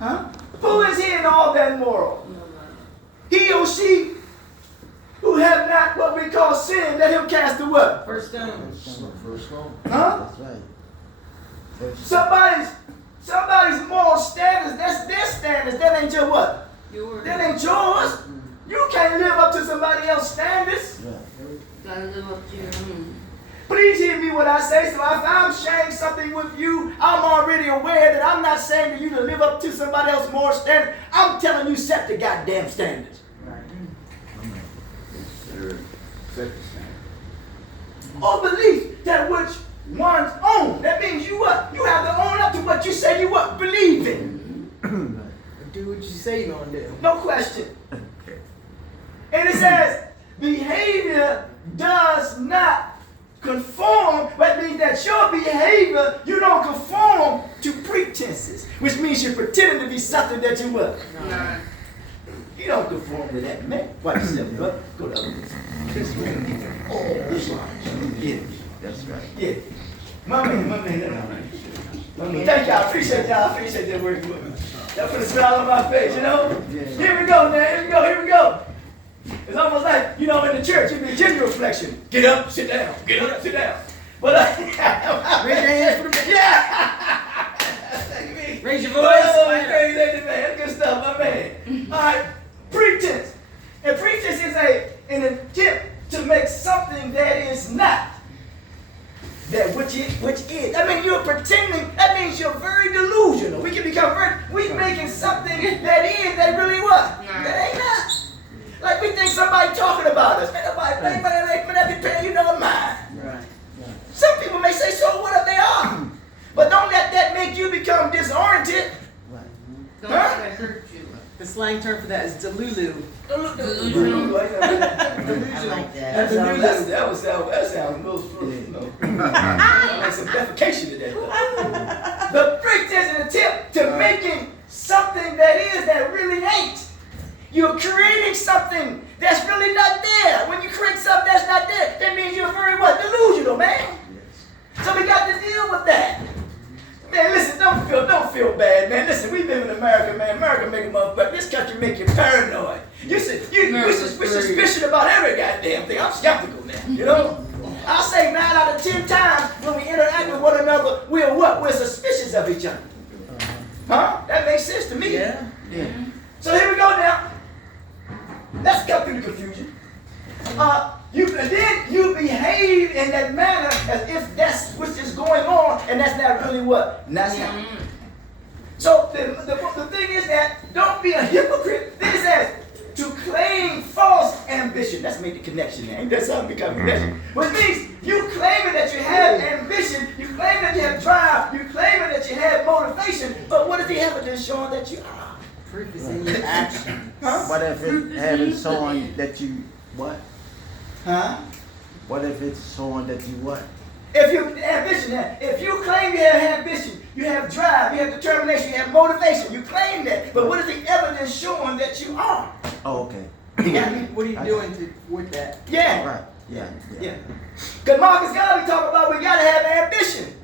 Huh? Who is he in all that moral? He or she who have not what we call sin, let him cast the what? First stone. First stone. Huh? That's right. Somebody's moral standards, that's their standards. That ain't your what? Yours. That ain't yours. You can't live up to somebody else's standards. Gotta live up to your own. Please hear me when I say so. If I'm sharing something with you, I'm already aware that I'm not saying to you to live up to somebody else's moral standards. I'm telling you, set the goddamn standards. Or belief that which one's own. That means you what? You have to own up to what you say you what? Believe in. Do what you say you're gonna do. No question. And it says, behavior does not conform. That means that your behavior, you don't conform to pretenses, which means you're pretending to be something that you what? No. You don't conform to that, man. Watch yourself, bro. Go the other way. This way. Oh, this way. Yeah, that's right. Yeah. My man. Thank y'all. I appreciate that work with me. Y'all put a smile on my face, you know? Here we go, man. Here we go. It's almost like, you know, in the church, it'd be a gender reflection. Get up, sit down. Get up, sit down. But Raise your hands for the yeah. Raise your voice. Oh, crazy, man. Good stuff, my man. All right. Pretense. And pretense is an attempt to make something that is not that which is. I mean, you're pretending. That means you're very delusional. We can become we making something that is that really what? That ain't not. Like we think somebody talking about us. Man, nobody, you know, mine. Right. Some people may say, so what if they are? But don't let that make you become disoriented. Don't let that hurt you. The slang term for that is delulu. Delusional. I like that. That sounds most like some defecation to that. The pretense and attempt to making something that really ain't. You're creating something that's really not there. When you create something that's not there, that means you're very what? Delusional, man. So we got to deal with that. Man, listen, don't feel bad, man. Listen, we live in America, man. America make a motherfucker. This country make you paranoid. We're suspicious about every goddamn thing. I'm skeptical now, you know? I'll say 9 out of 10 times when we interact with one another, we're what? We're suspicious of each other. Huh? That makes sense to me. Yeah. So here we go now. Let's cut through the confusion. You behave in that manner as if that's what is going on, and that's not really what? That's happening. So the thing is that don't be a hypocrite. Then it says to claim false ambition. Let's make the connection there. Ain't that something become connection? Which means you claiming that you have ambition, you claim that you have drive, you claiming that you have motivation, but what is the evidence showing that you are? Proof is in your action. Huh? What if it having someone that you what? Huh? What if it's someone that you what? If you claim you have ambition, you have drive, you have determination, you have motivation, you claim that, but what is the evidence showing that you are? Oh, okay. You got me? What are you doing with that? Yeah. Right. Yeah. Because Marcus Garvey talk about we gotta have ambition.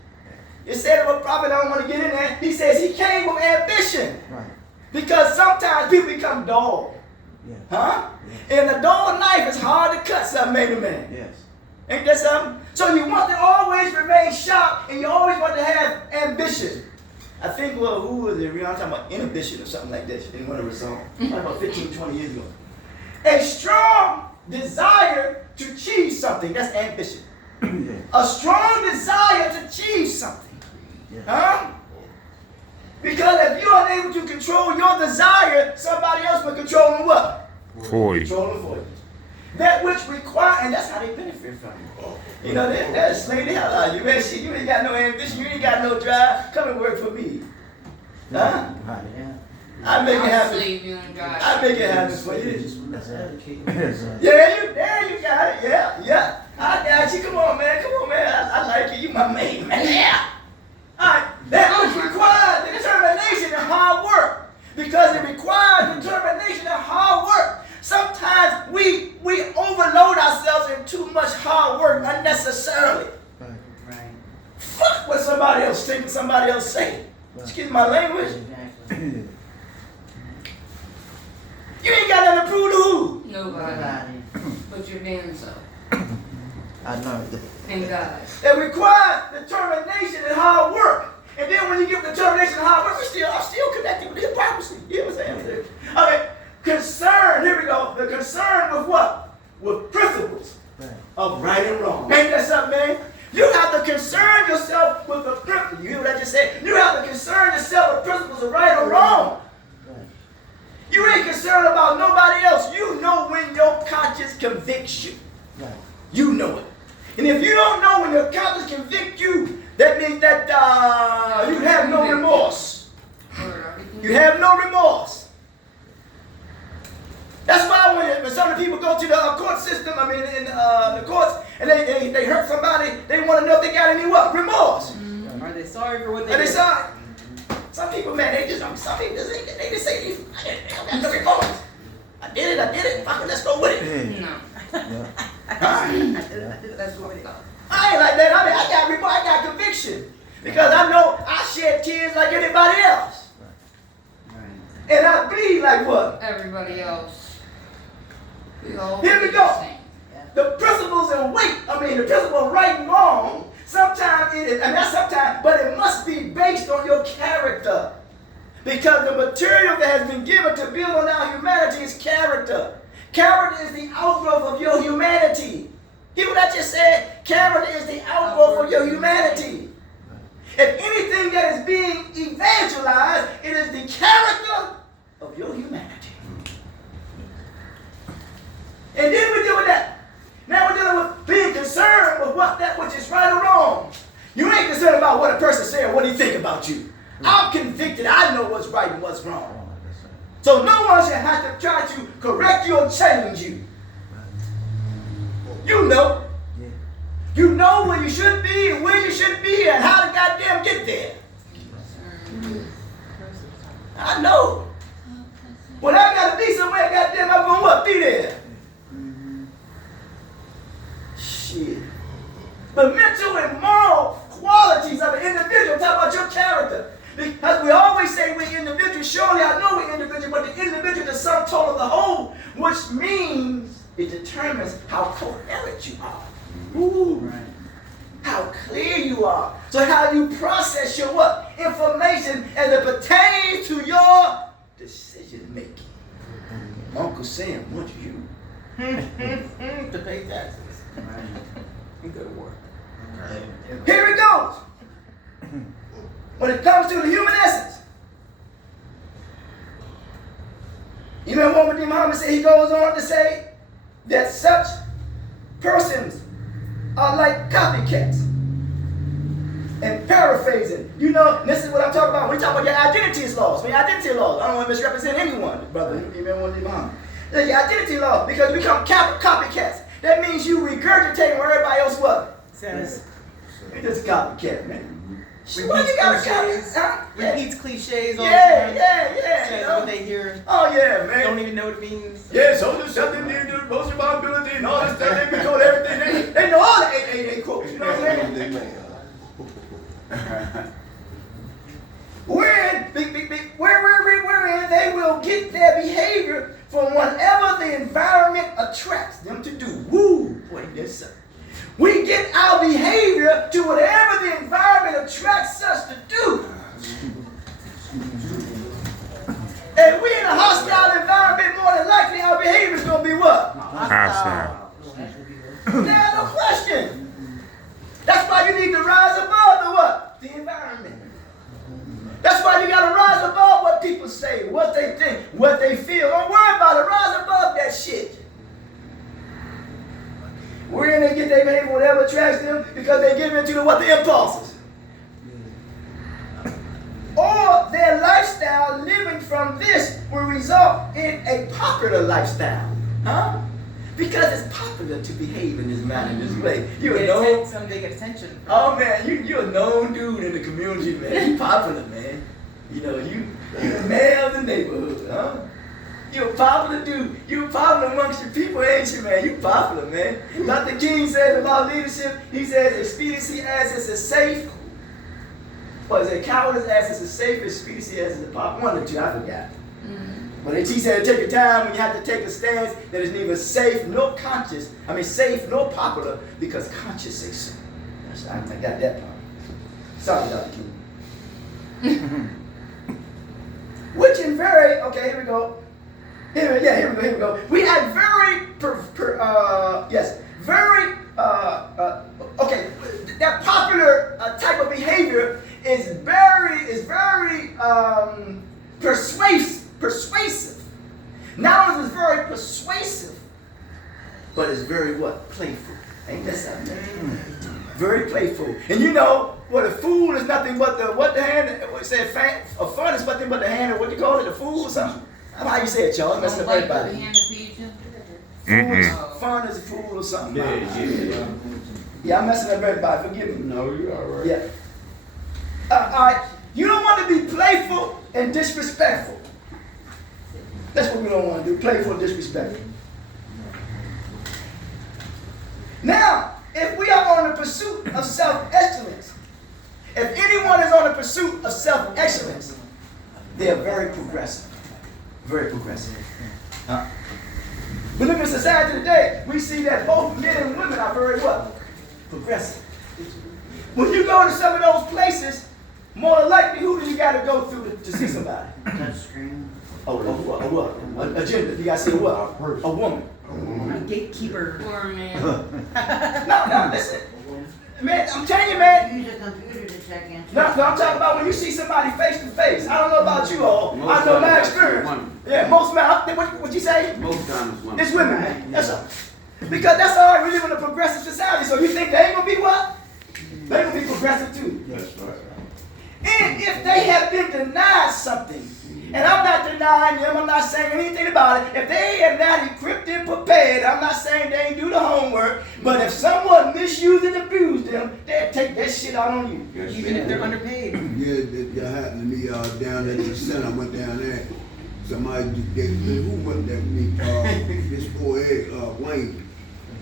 It said about prophet, I don't want to get in there. He says he came with ambition. Right. Because sometimes people become dull. Yeah. Huh? And a dull knife is hard to cut something, ain't it, man? Yes. Ain't that something? So you want to always remain sharp, and you always want to have ambition. I think, well, who was it? I'm talking about inhibition or something like that in one of her songs. About 15, 20 years ago. A strong desire to achieve something. That's ambition. Yeah. A strong desire to achieve something. Yeah. Huh? Because if you're unable to control your desire, somebody else will control them what? For you. Control them for you. That which require, and that's how they benefit from you. You know, they're slave the hell out of you. Man, shit, you ain't got no ambition, you ain't got no drive. Come and work for me. Huh? Right. Yeah. I make it happen. I make it happen for you. Yeah, you got it. Yeah. I got you. Come on, man. I like you. You my main man. Yeah. All right. That which requires determination and hard work. Because it requires determination and hard work. Sometimes we overload ourselves in too much hard work unnecessarily. Right. Fuck what somebody else think, somebody else say. Excuse my language. Exactly. Nobody. But you're being so. I know. Thank God. It requires determination and hard work. And then when you give determination and hard work, I'm still connected with hypocrisy. You know what I'm saying? Okay. Concern, here we go. The concern with what? With principles of right and wrong. Ain't that something, man? You have to concern yourself with the principles. You hear what I just said? You have to concern yourself with principles of right or wrong. You ain't concerned about nobody else. You know when your conscience convicts you. You know it. And if you don't know when your conscience convicts you, that means that you have no remorse. You have no remorse. That's why when some of the people go to the court system, in the courts, and they hurt somebody, they want to know if they got any what? Remorse. Are they sorry for what they Are they did? sorry? Some people, man, some people just they just say, I got no remorse. I did it, fuck it, let's go with it. No. Yeah. That's what it is. I ain't like that. I got remorse, I got conviction. Because I know I shed tears like anybody else. And I bleed like what? Everybody else. We all Here we do go. the same. The principles and weight, the principle of right and wrong, sometimes it is, not sometimes, but it must be based on your character. Because the material that has been given to build on our humanity is character. Character is the outgrowth of your humanity. Hear what I just said? Character is the outgrowth of your humanity. If anything that is being evangelized, it is the character of your humanity. And then we deal with that. Now we're dealing with being concerned with that which is right or wrong. You ain't concerned about what a person said or what he think about you. I'm convicted. I know what's right and what's wrong. So no one should have to try to correct you or change you. You know. You know where you should be and where you should be and how to goddamn get there. I know. When I gotta be somewhere, goddamn, I'm gonna what? Be there. Shit. The mental and moral qualities of an individual, talk about your character. Because we always say we're individuals. Surely I know we're individuals, but the individual is the sum total of the whole, which means it determines how coherent you are. Ooh. Right. How clear you are. So how you process your what? Information as it pertains to your decision making. Uncle Sam wants you to pay taxes. Good work. Here it goes. When it comes to the human essence, you know what Muhammad said? He goes on to say that such persons are like copycats. And paraphrasing, this is what I'm talking about. When you talk about your identity is lost. When your identity is lost, I don't want to misrepresent anyone, brother. Your identity lost because you become copycats. That means you regurgitate what everybody else was. Says, You just copycat, man. Repeats cliches all the time. Yeah. Says what they hear. Oh yeah, man. Don't even know what it means. Yeah, so there's something near to most responsibility and all this stuff. They call everything. They know all the 888 quotes. You know what I'm saying? Wherein they will get their behavior from whatever the environment attracts them to do. Woo! Boy, this sir. We get our behavior to whatever the environment attracts us to do. And we in a hostile environment, more than likely our behavior is going to be what? Hostile. There's no question. That's why you need to rise above the what? The environment. That's why you got to rise above what people say, what they think, what they feel. Don't worry about it. Rise above that shit. Wherein they get their behavior, whatever attracts them, because they give into the impulses. Or their lifestyle living from this will result in a popular lifestyle. Huh? Because it's popular to behave in this manner, in this way. You're known. Some they get attention. Oh man, you're a known dude in the community, man. You popular, man. You're the man of the neighborhood, huh? You're a popular dude. You're popular amongst your people, ain't you, man? You popular, man. Dr. King says about leadership, he says expediency as it's a safe. What is it? Cowardice as it's as safe, expediency as it's a popular. One or two, I forgot. But he said, take a time when you have to take a stance that is neither safe nor safe nor popular, because conscience says so. I got that part. Sorry, Dr. King. Which in very, okay, here we go. Here we go. We have that popular type of behavior is very persuasive. Now it's very persuasive, but it's very what? Playful. Ain't that something? Very playful. And you know, a fool is nothing but a fun is nothing but the hand of what you call it, a fool or something? How you say it, y'all? Messing up everybody. Fun is a fool or something. Yeah, I'm messing up everybody. Forgive me. No, you're all right. Yeah. All right. You don't want to be playful and disrespectful. That's what we don't want to do. Playful and disrespectful. Now, if we are on the pursuit of self-excellence, if anyone is on the pursuit of self-excellence, they are very progressive. Very progressive. But look at society today. We see that both men and women are very what? Progressive. When you go to some of those places, more than likely, who do you got to go through to see somebody? Touchscreen. What? Agenda. You got to see a what? A woman. A gatekeeper. Poor man. No, listen. Man, I'm telling you, man. Use a computer to check in. No, I'm talking about when you see somebody face to face. I don't know about you all. I know my experience. Yeah, most men. What you say? Most times women. It's women, man. That's all. Because that's all right. We live in a progressive society. So you think they ain't gonna be what? They gonna be progressive too. That's right. And if they have been denied something, and I'm not denying them, I'm not saying anything about it. If they have not equipped and prepared, I'm not saying they ain't do the homework, but if someone misused and abused them, they'll take that shit out on you. Yes, Even if they're underpaid. Yeah, that happened to me down at the center. I went down there. Somebody, who went there with me? This boy, Wayne.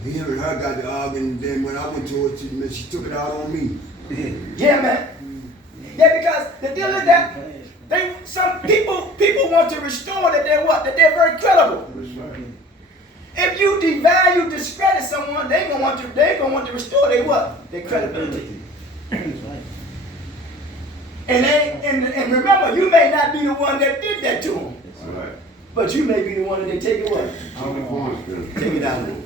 Him and her got the arguing, and then when I went to her, she took it out on me. Yeah, man. Yeah, because the deal is that some people want to restore that they're what? That they're very credible. That's right. If you devalue, discredit someone, they gonna want to restore their what? Their credibility. And remember, you may not be the one that did that to them. That's right. But you may be the one that they take it what? On the corner. Take it out of them.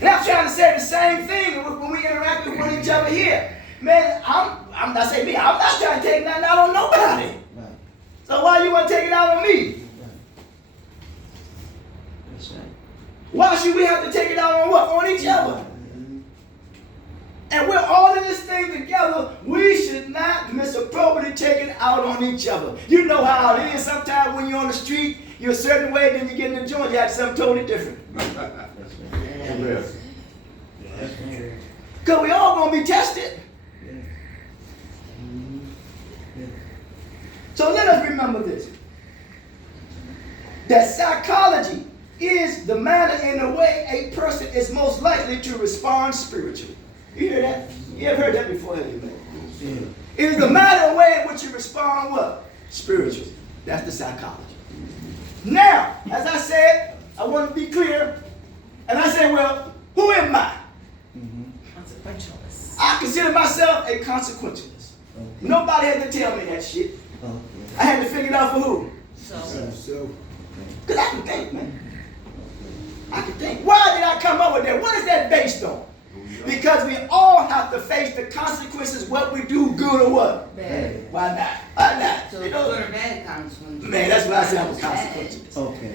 And I'm trying to say the same thing when we interact with each other here. Man, I'm not saying me. I'm not trying to take nothing out on nobody. Right. So why you want to take it out on me? That's right. Why should we have to take it out on what? On each other. And we're all in this thing together. We should not misappropriately take it out on each other. You know how it is. Sometimes when you're on the street, you're a certain way, then you get in the joint, you have something totally different. Yes. Because we all going to be tested. So let us remember this. That psychology is the manner in the way a person is most likely to respond spiritually. You hear that? You ever heard that before, have you, man? It is the manner and way in which you respond what? Spiritually. That's the psychology. Now, as I said, I want to be clear. And I say, well, who am I? Consequentialist. I consider myself a consequentialist. Nobody had to tell me that shit. I had to figure it out for who? So, Because I can think, man. I can think. Why did I come up with that? What is that based on? Because we all have to face the consequences, what we do, good or what? Bad. Why not? Why not? So You it's know? good or bad consequences. Man, that's what I say I'm a It's bad. consequentialist. Okay.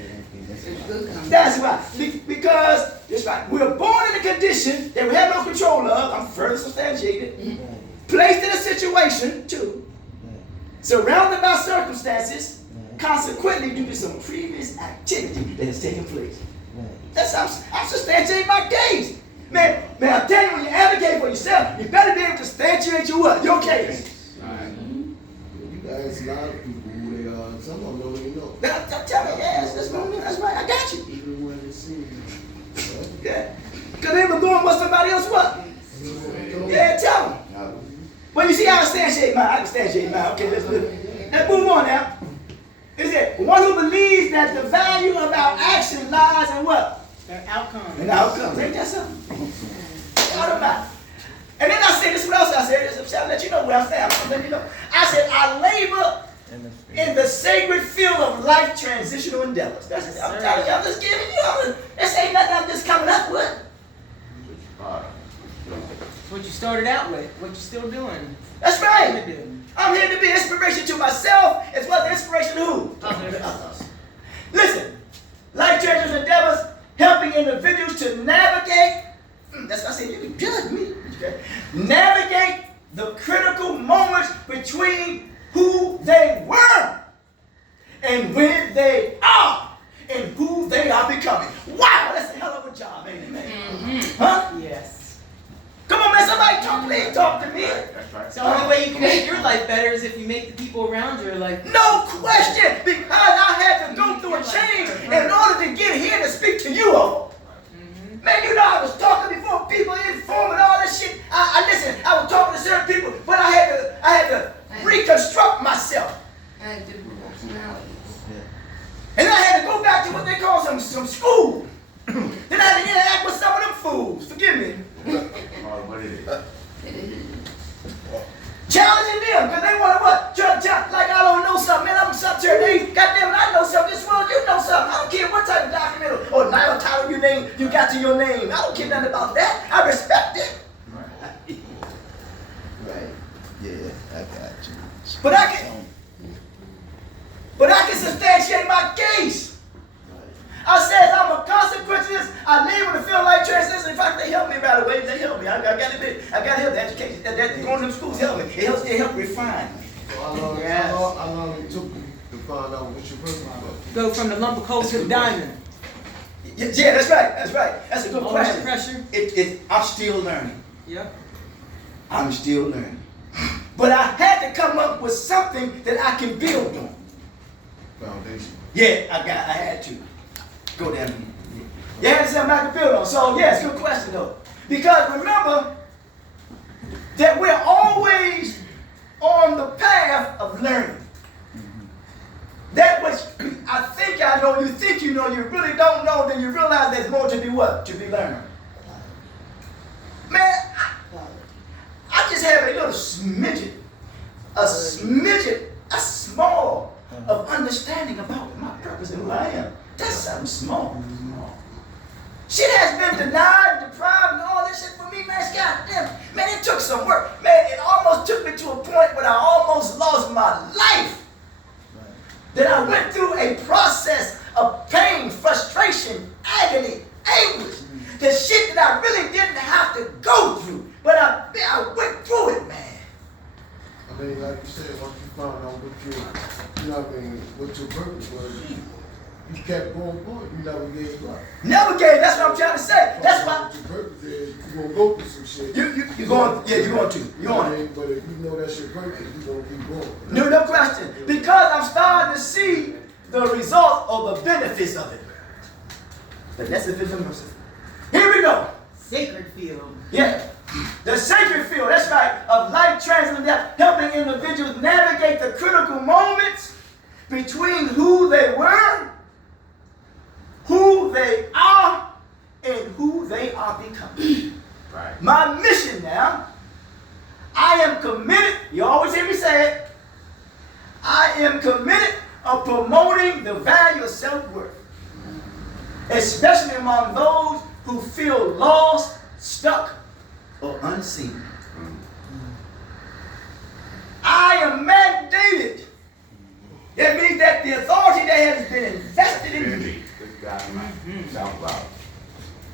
It's good consequences. That's right. Because, that's right, we're born in a condition that we have no control of. I'm further substantiated. Placed in a situation, too. Surrounded by circumstances, consequently due to some previous activity that has taken place. That's how I'm substantiating my case. Man, I tell you, when you advocate for yourself, you better be able to substantiate your what? Your case. you guys, a lot of people who they are, some of them don't even know. I'm telling you, yes, that's right, I got you. Even when they see you. Yeah. Because they were doing what somebody else was. Yeah, tell them. Well, you see how I can substantiate mine. Okay, let's move on now. Is it? one who believes that the value of our action lies in what? Their outcome. In outcomes. Ain't that something? Thought about it. And then I said, this is what else I said. This is, I'll let you know where I stand. I'm let you know. I said, I labor in the sacred field of life transitional endeavors. That's it. I'm telling you, I'm just giving you. This ain't nothing I'm just coming up with. It's what you started out with, what you're still doing. That's What right. you do. I'm here to be inspiration to myself as well as inspiration to who? Others. Listen, life transitional endeavors helping individuals to navigate. That's what I said. You can judge me. Okay? Navigate the critical moments between who they were and where they are and who they are becoming. Wow, that's a hell of a job, ain't it, man? Mm-hmm. Huh? Yes. Come on, man. Somebody talk, please talk to me. That's right. So the only way you can make your life better is if you make the people around you like. No question, because I had to go through a change in order to get here to speak to you all. Mm-hmm. Man, you know I was talking before people inform and all this shit. I listen. I was talking to certain people, but I had to reconstruct myself, I do personalities. and I had to go back to what they call some school. Then I had to interact with some of them fools. Forgive me, What is it? challenging them because they want to what? Like I don't know something. Man, I'm something. They goddamn, I know something. This world, you know something. I don't care what type of document or title you got to your name. I don't care nothing about that. I respect it. Right. Yeah, I got you. But I can substantiate my case. I said I'm a consequences. I live with a feel like transition. In fact, they help me right away. They help me. I got to help the education. That going to them schools help me. It help refine me. How long it took you to find out what your purpose was? Go from the lump of coal to the diamond. Yeah, that's right. That's right. That's a good All that question. pressure. I'm still learning. Yep. I'm still learning. But I had to come up with something that I can build on. Foundation. Yeah, I had to. Go down here. You had something I can build on. So, yeah, it's a good question, though. Because remember that we're always on the path of learning. That which I think I know, you think you know, you really don't know, then you realize there's more to be what? To be learned. Man, I just have a little smidget, a small of understanding about my purpose and who I am. That's something small. Shit has been denied, deprived, and all this shit for me, man. Goddamn, man, it took some work. Man, it almost took me to a point where I almost lost my life. That I went through a process of pain, frustration, agony, anguish. The shit that I really didn't have to go through. But I went through it, man. I mean, like you said, once you found out what your purpose was, you kept going forward. You never gave up. Never gave. That's what I'm trying to say. That's why. What your purpose is, you're gonna go through some shit. You're going. Yeah, you're going to. You're on it. But if you know that's your purpose, you're gonna keep going. No question. Because I'm starting to see the result or the benefits of it. But that's the benefits. Here we go. Sacred field. Yeah. The sacred field, that's right, of life transition, helping individuals navigate the critical moments between who they were, who they are, and who they are becoming. Right. My mission now, I am committed, you always hear me say it, I am committed of promoting the value of self-worth, especially among those who feel lost, stuck, or unseen. I am mandated. That means that the authority that has been invested in me Good God, sound loud.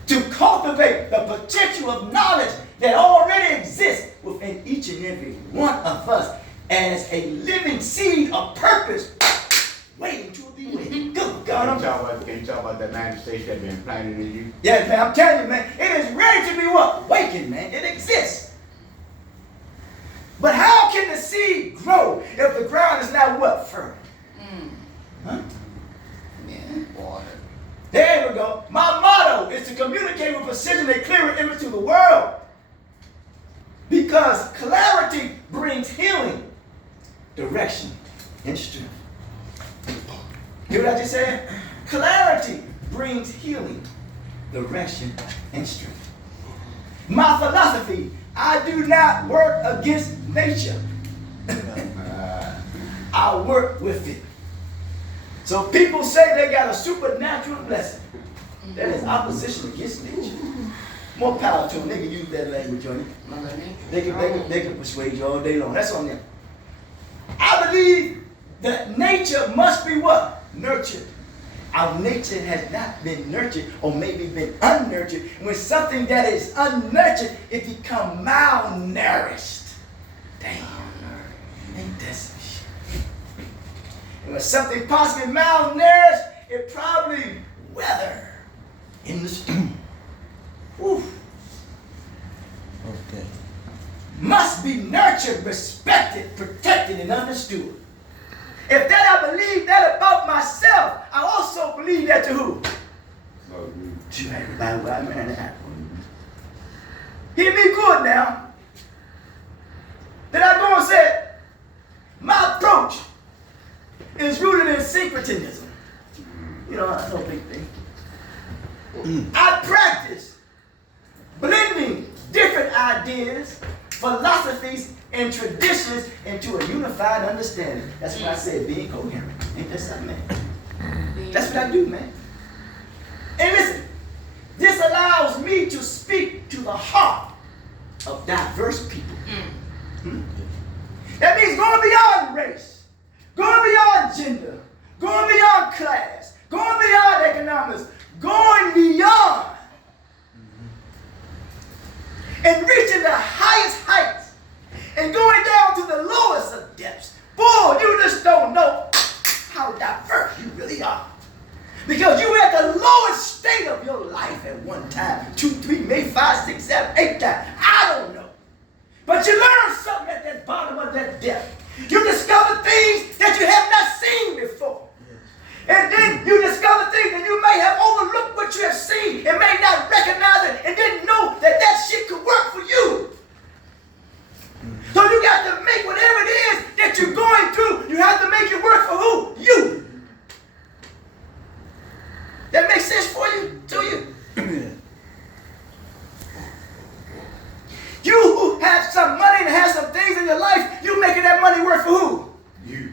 to cultivate the potential of knowledge that already exists within each and every one of us as a living seed of purpose waiting to be wakened. Good God. Can you talk about that manifestation that's been planted in you? Yes, man, I'm telling you, man, it is ready to be what? Wakened, man. It exists. But how can the seed grow if the ground is not what? Firm. Huh? Yeah, water. There we go. My motto is to communicate with precision and clearer image to the world. Because clarity brings healing, direction, and strength. Hear what I just said? Clarity brings healing, direction, and strength. My philosophy, I do not work against nature. I work with it. So people say they got a supernatural blessing. That is opposition against nature. More power to them. They can use that language on you. They can persuade you all day long. That's on them. I believe that nature must be what? Nurtured. Our nature has not been nurtured, or maybe been unnurtured. When something that is unnurtured, it becomes malnourished. Damn. Ain't that some shit? And when something possibly malnourished, it probably weather in the storm. Oof. Okay. Must be nurtured, respected, protected, and understood. If that I believe that about myself, I also believe that to who? To everybody where I'm at. Hear me good now. Then I go and say, my approach is rooted in syncretism. You know, that's no big thing. I practice blending different ideas, philosophies, and traditions into a unified understanding. That's what I said, being coherent. Ain't that something, man? That's what I do, man. And listen, this allows me to speak to the heart of diverse people. That means going beyond race, going beyond gender, going beyond class, going beyond economics, going beyond and reaching the highest heights and going down to the lowest of depths. Boy, you just don't know how diverse you really are. Because you were at the lowest state of your life at one time. 2, 3, maybe 5, 6, 7, 8 times. I don't know. But you learned something at that bottom of that depth. You discovered things that you have not seen before. And then you discover things and you may have overlooked what you have seen and may not recognize it and didn't know that that shit could work for you. So you got to make whatever it is that you're going through, you have to make it work for who? You. That makes sense for you? To you? You who have some money and have some things in your life, you making that money work for who? You.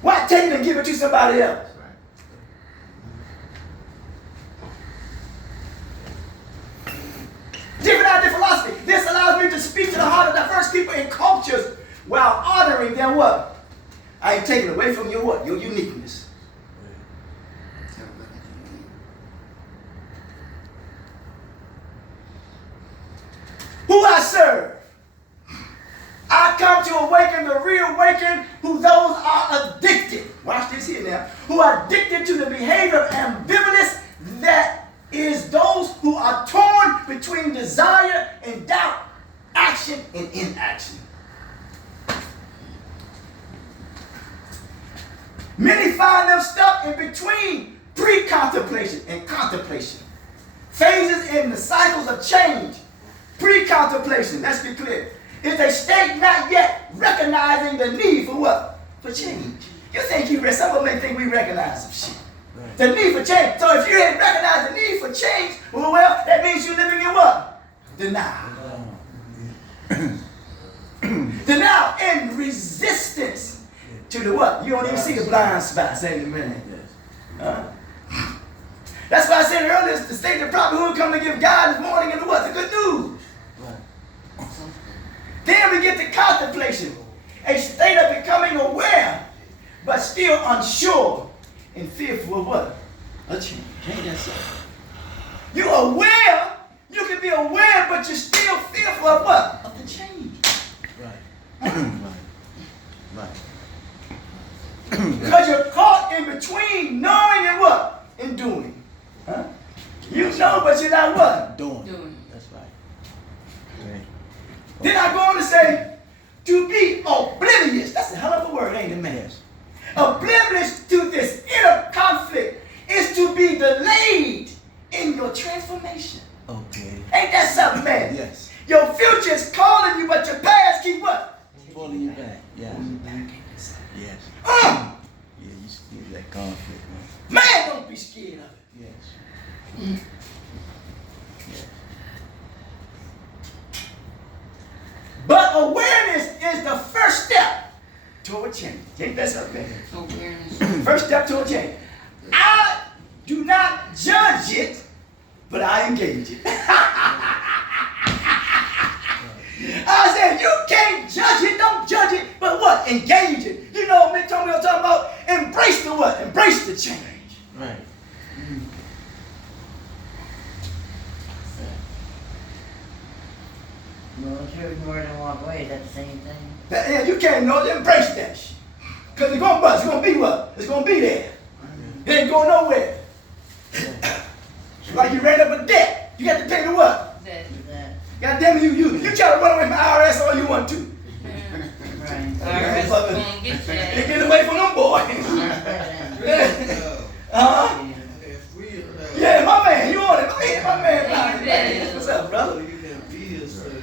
Why take it and give it to somebody else? Different idea philosophy. This allows me to speak to the heart of diverse people and cultures while honoring their what? I ain't taking away from your what? Your uniqueness. Who I serve. I come to awaken the reawaken who those are addicted. Watch this here now. Who are addicted to the behavior of ambivalence that is those who are torn between desire and doubt, action and inaction. Many find them stuck in between pre-contemplation and contemplation. Phases in the cycles of change. Pre-contemplation, let's be clear, is a state not yet recognizing the need for what? For change. You think some of them may think we recognize some shit. Right. The need for change. So if you didn't recognize the need for change, well, that means you're living in what? Denial. Denial and resistance to the what? You don't even see the blind spots, ain't it, man? That's why I said earlier, the state of prophethood come to give God this morning and the what? The good news. Right. Then we get to contemplation, a state of becoming aware, but still unsure and fearful of what? A change. Ain't that so? You're aware, you can be aware, but you're still fearful of what? Of the change. Right. Right. Because you're caught in between knowing and what? And doing. Huh? You know, but you're not what? Doing. That's right. Okay. Then I go on to say, to be oblivious. That's a hell of a word, ain't it, man? Oblivious to this inner conflict is to be delayed in your transformation. Okay. Ain't that something, man? Yes. Your future is calling you, but your past keep what? Pulling you back. Yeah. Pulling you back. Ain't that something? Yes. Yeah, that conflict, man. Man, don't be scared of it. Yes. But awareness is the first step toward change. Ain't that something? Awareness. First step toward change. I do not judge it, but I engage it. I said, you can't judge it, don't judge it, but what? Engage it. You know, Mick told me I'm talking about embrace the what? Embrace the change. Right. Well, if you ignore it and walk away, is that the same thing? Yeah, you can't know it, embrace that shit. Because it's going to bust, it's going to be what? It's going to be there. It ain't going nowhere. Like you ran up a debt. You got to pay the what? That. God damn it, you try to run away from IRS all you want to. Right. IRS gonna get They that. get away from them boys. Uh-huh. Yeah, my man, you on it. My man. What's up, brother?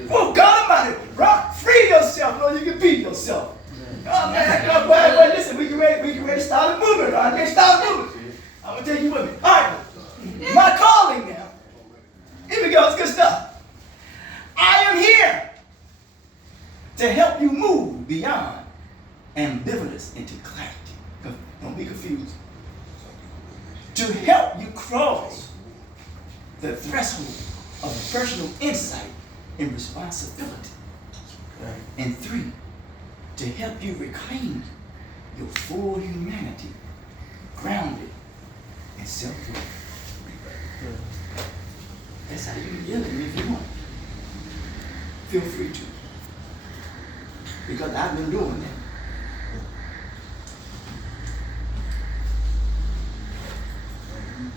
Oh, God Almighty, rock, free yourself, Lord, you can beat yourself. Oh, man, no, boy, listen, we can ready to start a movement, all right? Let's start a movement. I'm going to take you with me. All right, my calling now. Here we go, it's good stuff. I am here to help you move beyond ambivalence into clarity. Don't be confused. To help you cross the threshold of personal insight and responsibility. And 3, to help you reclaim your full humanity, grounded in self-worth. That's how you can yell at me if you want. Feel free to. Because I've been doing that.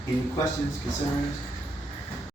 Any questions, concerns?